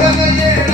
अगं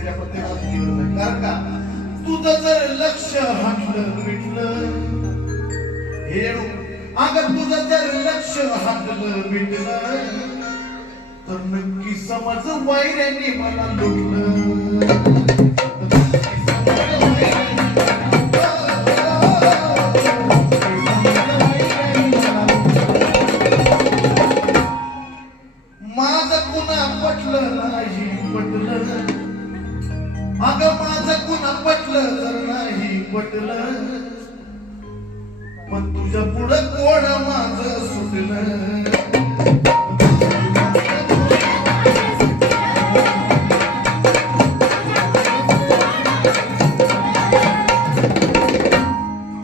बसलेल्या प्रत्येकाला तुझी गरज कारण का तुझं जर लक्ष हटलं मिटलं हे अगं तुझं जर लक्ष हटलं मिटलं तर नक्की समज वैऱ्यांनी मला लुटलं माझं कुणा पटलं नाही पटलं. अग माझ कुणा पटलं? तर नाही पटलं. पण तुझ्या पुढं कोण माझ सुटलं?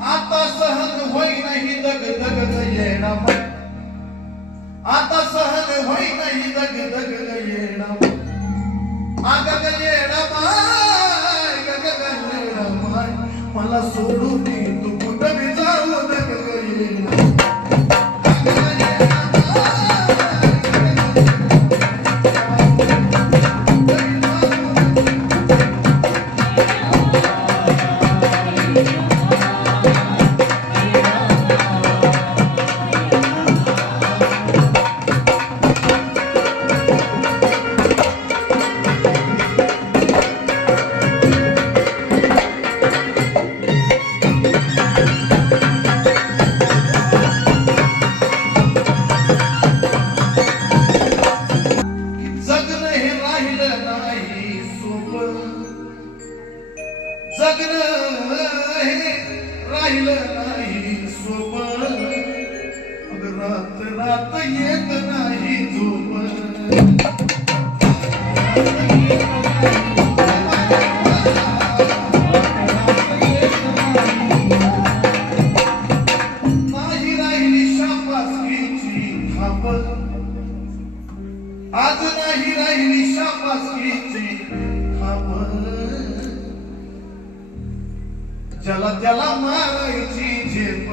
आता सहन होई नाही दग दग ग Fala sobre o grito. जगणं हे राहिलं नाही सोपं. रात रात येत नाही झोप. आज नाही राहिली शाबासकीची खापर ज्याला त्याला मारायची झेप